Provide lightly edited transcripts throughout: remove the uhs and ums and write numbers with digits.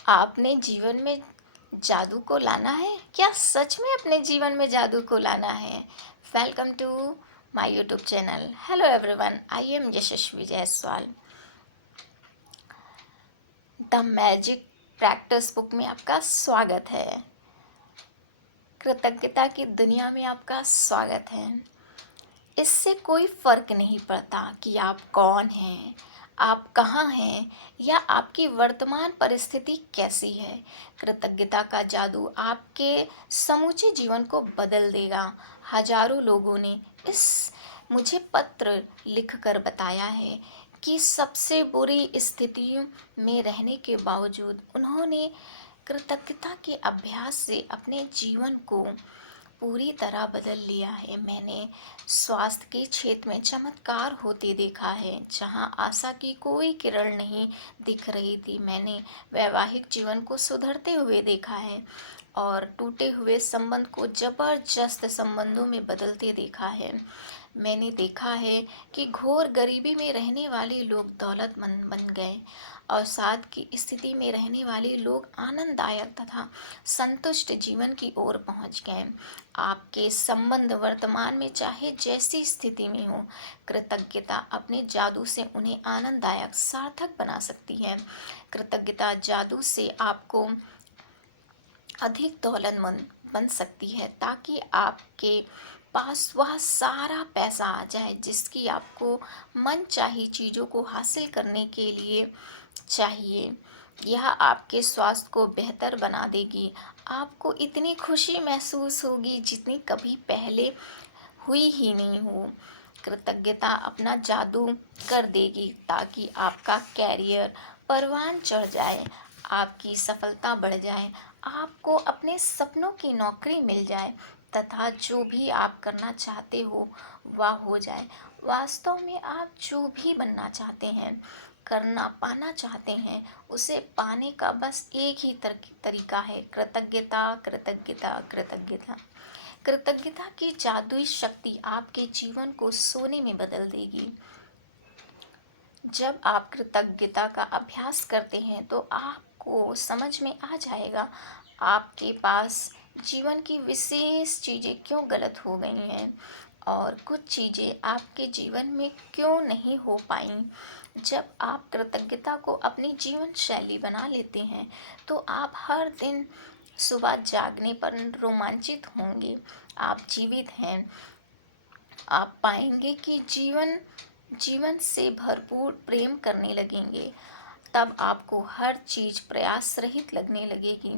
आपने जीवन में जादू को लाना है? क्या सच में अपने जीवन में जादू को लाना है? Welcome to my YouTube channel. Hello everyone, I am Yashasvi Jaiswal. The magic practice book में आपका स्वागत है। कृतज्ञता की दुनिया में आपका स्वागत है। इससे कोई फर्क नहीं पड़ता कि आप कौन हैं, आप कहाँ हैं या आपकी वर्तमान परिस्थिति कैसी है। कृतज्ञता का जादू आपके समूचे जीवन को बदल देगा। हजारों लोगों ने इस मुझे पत्र लिखकर बताया है कि सबसे बुरी स्थितियों में रहने के बावजूद उन्होंने कृतज्ञता के अभ्यास से अपने जीवन को पूरी तरह बदल लिया है। मैंने स्वास्थ्य के क्षेत्र में चमत्कार होते देखा है जहां आशा की कोई किरण नहीं दिख रही थी। मैंने वैवाहिक जीवन को सुधरते हुए देखा है और टूटे हुए संबंध को जबरदस्त संबंधों में बदलते देखा है। मैंने देखा है कि घोर गरीबी में रहने वाले लोग दौलतमंद बन गए और साथ की स्थिति में रहने वाले लोग आनंददायक तथा संतुष्ट जीवन की ओर पहुंच गए। आपके संबंध वर्तमान में चाहे जैसी स्थिति में हो, कृतज्ञता अपने जादू से उन्हें आनंददायक सार्थक बना सकती है। कृतज्ञता जादू से आपको अधिक दौलतमंद बन सकती है ताकि आपके पास वह सारा पैसा आ जाए जिसकी आपको मनचाही चीज़ों को हासिल करने के लिए चाहिए। यह आपके स्वास्थ्य को बेहतर बना देगी। आपको इतनी खुशी महसूस होगी जितनी कभी पहले हुई ही नहीं हो। कृतज्ञता अपना जादू कर देगी ताकि आपका कैरियर परवान चढ़ जाए, आपकी सफलता बढ़ जाए, आपको अपने सपनों की नौकरी मिल जाए तथा जो भी आप करना चाहते हो वह हो जाए। वास्तव में आप जो भी बनना चाहते हैं, करना पाना चाहते हैं, उसे पाने का बस एक ही तरीका है, कृतज्ञता कृतज्ञता कृतज्ञता। कृतज्ञता की जादुई शक्ति आपके जीवन को सोने में बदल देगी। जब आप कृतज्ञता का अभ्यास करते हैं तो आपको समझ में आ जाएगा आपके पास जीवन की विशेष चीज़ें क्यों गलत हो गई हैं और कुछ चीज़ें आपके जीवन में क्यों नहीं हो पाई। जब आप कृतज्ञता को अपनी जीवन शैली बना लेते हैं तो आप हर दिन सुबह जागने पर रोमांचित होंगे। आप जीवित हैं। आप पाएंगे कि जीवन जीवन से भरपूर प्रेम करने लगेंगे। तब आपको हर चीज़ प्रयास रहित लगने लगेगी।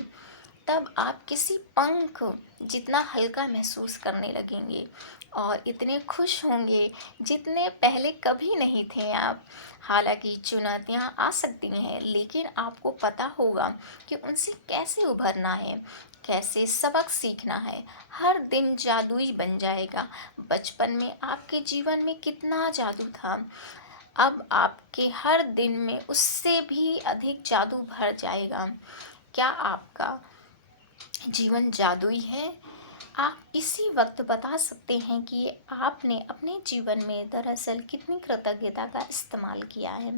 तब आप किसी पंख जितना हल्का महसूस करने लगेंगे और इतने खुश होंगे जितने पहले कभी नहीं थे आप। हालांकि चुनौतियां आ सकती हैं, लेकिन आपको पता होगा कि उनसे कैसे उभरना है, कैसे सबक सीखना है। हर दिन जादुई बन जाएगा। बचपन में आपके जीवन में कितना जादू था, अब आपके हर दिन में उससे भी अधिक जादू भर जाएगा। क्या आपका जीवन जादुई है? आप इसी वक्त बता सकते हैं कि आपने अपने जीवन में दरअसल कितनी कृतज्ञता का इस्तेमाल किया है।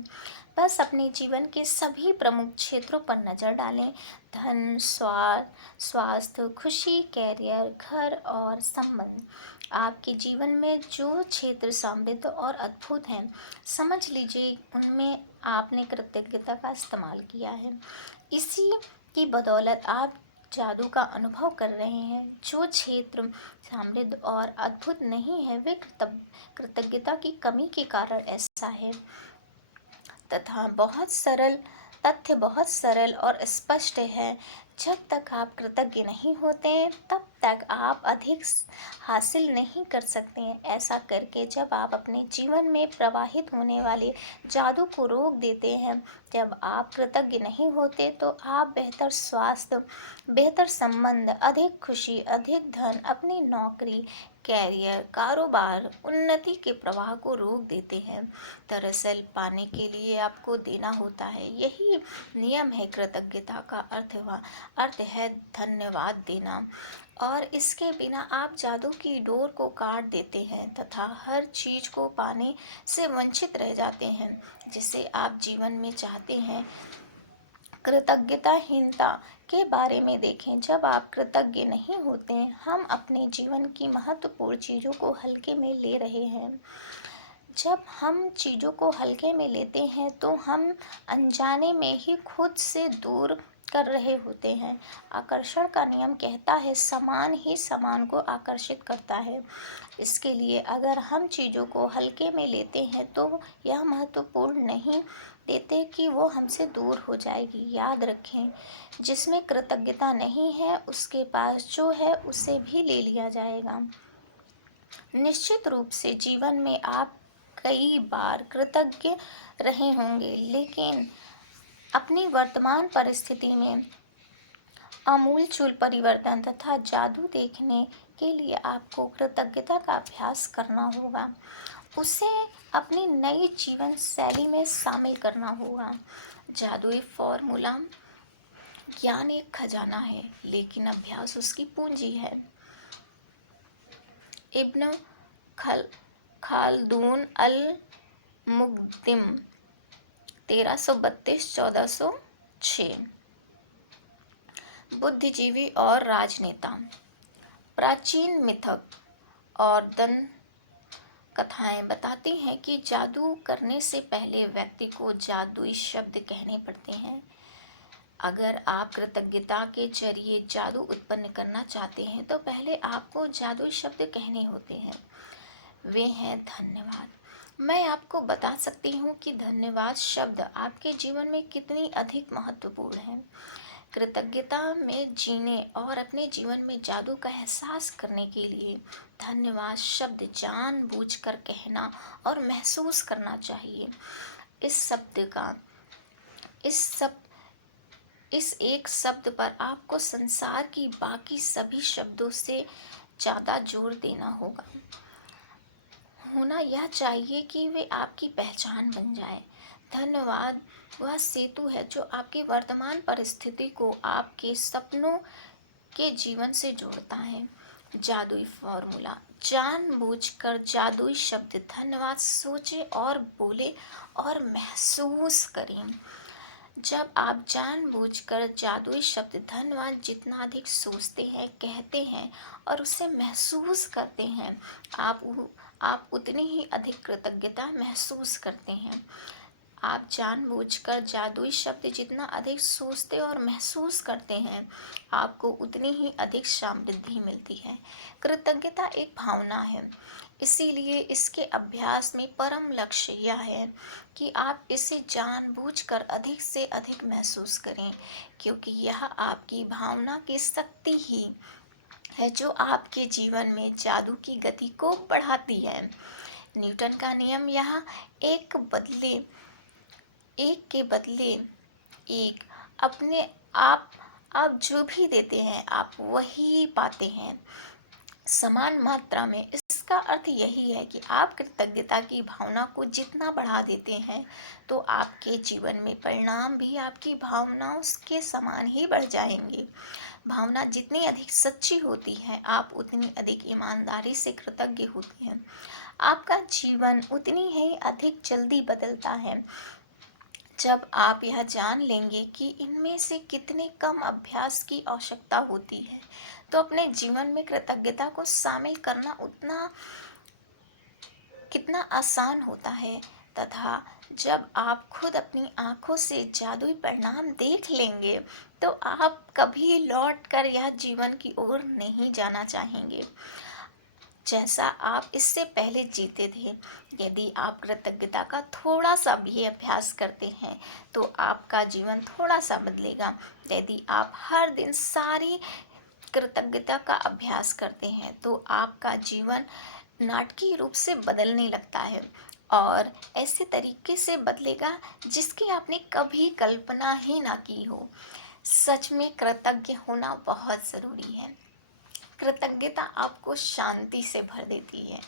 बस अपने जीवन के सभी प्रमुख क्षेत्रों पर नज़र डालें। धन, स्वास्थ्य, खुशी, कैरियर, घर और संबंध। आपके जीवन में जो क्षेत्र समृद्ध और अद्भुत हैं, समझ लीजिए उनमें आपने कृतज्ञता का इस्तेमाल किया है। इसी की बदौलत आप जादू का अनुभव कर रहे हैं। जो क्षेत्र समृद्ध और अद्भुत नहीं है वे कृतज्ञता की कमी के कारण ऐसा है। तथा बहुत सरल और स्पष्ट है। जब तक आप कृतज्ञ नहीं होते तब तक आप अधिक हासिल नहीं कर सकते हैं। ऐसा करके जब आप अपने जीवन में प्रवाहित होने वाले जादू को रोक देते हैं, जब आप कृतज्ञ नहीं होते तो आप बेहतर स्वास्थ्य, बेहतर संबंध, अधिक खुशी, अधिक धन, अपनी नौकरी, कैरियर, कारोबार, उन्नति के प्रवाह को रोक देते हैं। दरअसल पाने के लिए आपको देना होता है, यही नियम है। कृतज्ञता का अर्थ है धन्यवाद देना, और इसके बिना आप जादू की डोर को काट देते हैं तथा हर चीज को पाने से वंचित रह जाते हैं जिसे आप जीवन में चाहते हैं। कृतज्ञताहीनता के बारे में देखें। जब आप कृतज्ञ नहीं होते, हम अपने जीवन की महत्वपूर्ण चीज़ों को हल्के में ले रहे हैं। जब हम चीज़ों को हल्के में लेते हैं तो हम अनजाने में ही खुद से दूर कर रहे होते हैं। आकर्षण का नियम कहता है, समान ही समान को आकर्षित करता है। इसके लिए अगर हम चीज़ों को हल्के में लेते हैं तो यह महत्वपूर्ण नहीं देते कि वो हमसे दूर हो जाएगी। याद रखें, जिसमें कृतज्ञता नहीं है उसके पास जो है उसे भी ले लिया जाएगा। निश्चित रूप से जीवन में आप कई बार कृतज्ञ रहे होंगे, लेकिन अपनी वर्तमान परिस्थिति में आमूलचूल परिवर्तन तथा जादू देखने के लिए आपको कृतज्ञता का अभ्यास करना होगा। उसे अपनी नई जीवन शैली में शामिल करना होगा। जादुई फॉर्मूला, ज्ञान एक खजाना है, लेकिन अभ्यास उसकी पूंजी है। इब्न खालदून अल मुक़द्दिम 1332-1406। बुद्धिजीवी और राजनेता। प्राचीन मिथक और दंत कथाएं बताती हैं कि जादू करने से पहले व्यक्ति को जादुई शब्द कहने पड़ते हैं। अगर आप कृतज्ञता के जरिए जादू उत्पन्न करना चाहते हैं तो पहले आपको जादुई शब्द कहने होते हैं। वे हैं धन्यवाद। मैं आपको बता सकती हूँ कि धन्यवाद शब्द आपके जीवन में कितनी अधिक महत्वपूर्ण है। कृतज्ञता में जीने और अपने जीवन में जादू का एहसास करने के लिए धन्यवाद शब्द जानबूझकर कहना और महसूस करना चाहिए। इस एक शब्द पर आपको संसार की बाकी सभी शब्दों से ज़्यादा जोर देना होगा। होना यह चाहिए कि वे आपकी पहचान बन जाए। धन्यवाद वह सेतु है जो आपकी वर्तमान परिस्थिति को आपके सपनों के जीवन से जोड़ता है। जादुई फॉर्मूला, जानबूझकर जादुई शब्द धन्यवाद सोचें और बोलें और महसूस करें। जब आप जानबूझकर जादुई शब्द धन्यवाद जितना अधिक सोचते हैं, कहते हैं और उसे महसूस करते हैं, आप उतनी ही अधिक कृतज्ञता महसूस करते हैं। आप जानबूझकर जादुई शब्द जितना अधिक सोचते और महसूस करते हैं, आपको उतनी ही अधिक समृद्धि मिलती है। कृतज्ञता एक भावना है, इसीलिए इसके अभ्यास में परम लक्ष्य यह है कि आप इसे जानबूझकर अधिक से अधिक महसूस करें, क्योंकि यह आपकी भावना की शक्ति ही है जो आपके जीवन में जादू की गति को बढ़ाती है। न्यूटन का नियम यहाँ एक के बदले एक अपने आप जो भी देते हैं आप वही पाते हैं, समान मात्रा में। इसका अर्थ यही है कि आप कृतज्ञता की भावना को जितना बढ़ा देते हैं तो आपके जीवन में परिणाम भी आपकी भावनाओं के समान ही बढ़ जाएंगे। भावना जितनी अधिक सच्ची होती है, आप उतनी अधिक ईमानदारी से कृतज्ञ होते हैं। आपका जीवन उतनी ही अधिक जल्दी बदलता है। जब आप यह जान लेंगे कि इनमें से कितने कम अभ्यास की आवश्यकता होती है, तो अपने जीवन में कृतज्ञता को शामिल करना कितना आसान होता है। तथा जब आप खुद अपनी आंखों से जादुई परिणाम देख लेंगे तो आप कभी लौट कर यह जीवन की ओर नहीं जाना चाहेंगे जैसा आप इससे पहले जीते थे। यदि आप कृतज्ञता का थोड़ा सा भी अभ्यास करते हैं तो आपका जीवन थोड़ा सा बदलेगा। यदि आप हर दिन सारी कृतज्ञता का अभ्यास करते हैं तो आपका जीवन नाटकीय रूप से बदलने लगता है और ऐसे तरीके से बदलेगा जिसकी आपने कभी कल्पना ही ना की हो। सच में कृतज्ञ होना बहुत ज़रूरी है। कृतज्ञता आपको शांति से भर देती है।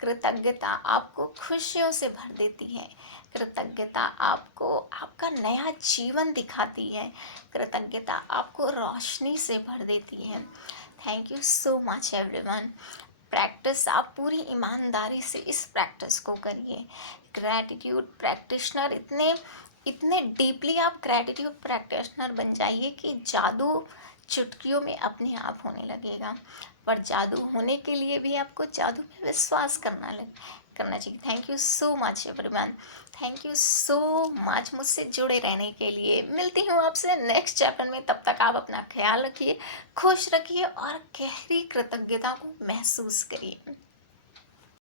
कृतज्ञता आपको खुशियों से भर देती है। कृतज्ञता आपको आपका नया जीवन दिखाती है। कृतज्ञता आपको रोशनी से भर देती है। Thank you so much everyone. Practice, आप पूरी ईमानदारी से इस प्रैक्टिस को करिए। ग्रैटिट्यूड प्रैक्टिशनर इतने इतने डीपली आप ग्रैटिट्यूड प्रैक्टिशनर बन जाइए कि जादू चुटकियों में अपने आप होने लगेगा। पर जादू होने के लिए भी आपको जादू में विश्वास करना चाहिए। Thank you so much everyone, thank you so much मुझसे जुड़े रहने के लिए। मिलती हूँ आपसे नेक्स्ट चैप्टर में, तब तक आप अपना ख्याल रखिए, खुश रखिए और गहरी कृतज्ञता को महसूस करिए।